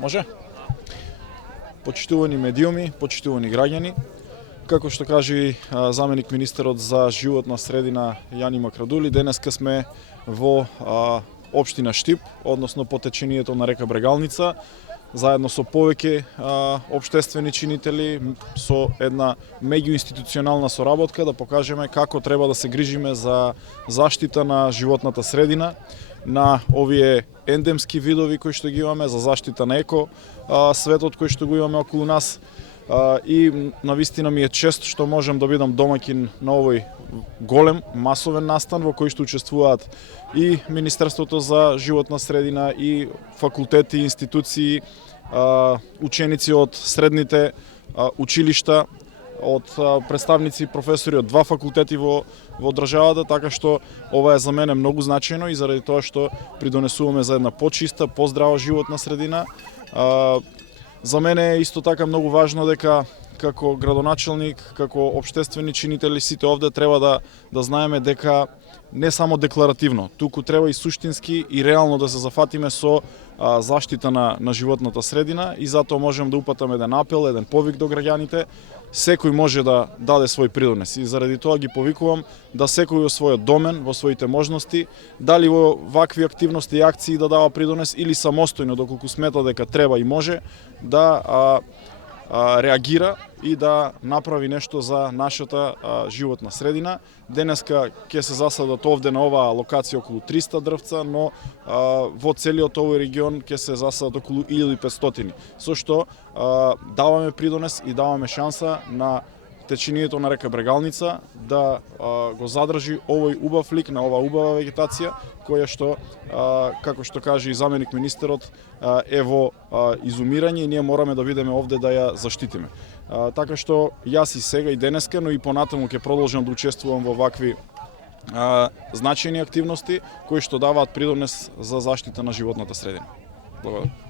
Може? Почитувани медиуми, почитувани граѓани, како што кажи заменик министерот за животна средина Јани Макрадули, денеска сме во општина Штип, односно по течението на река Брегалница, заедно со повеќе општествени чинители, со една меѓуинституционална соработка да покажеме како треба да се грижиме за заштита на животната средина, на овие ендемски видови кои што ги имаме, за заштита на еко светот кој што го имаме околу нас. И навистина ми е чест што можам да бидам домаќин на овој голем масовен настан во кој што учествуваат и Министерството за животна средина, и факултети, институции, ученици од средните училишта, од представници и професори од два факултети во државата, така што ова е за мене многу значајно и заради тоа што придонесуваме за една почиста, поздрава животна средина. За мене е исто така многу важно дека како градоначелник, како општествени чинители, сите овде треба да знаеме дека не само декларативно, туку треба и суштински и реално да се зафатиме со заштита на животната средина, и затоа можем да упатаме еден апел, еден повик до граѓаните. Секој може да даде свој придонес и заради тоа ги повикувам да секој во својот домен, во своите можности, дали во вакви активности и акции да дава придонес или самостојно, доколку смета дека треба и може, да реагира и да направи нешто за нашата животна средина. Денеска ќе се засадат овде на оваа локација околу 300 дрвца, но во целиот овој регион ќе се засадат околу 1500, со што даваме придонес и даваме шанса на течението на река Брегалница да го задржи овој убав лик, на оваа убава вегетација, која што, како што каже и заменик министерот, е во изумирање и ние мораме да бидеме овде да ја заштитиме. Така што јас и сега и денеска, но и понатаму ќе продолжам да учествувам во вакви значајни активности кои што даваат придонес за заштита на животната средина. Благодарам.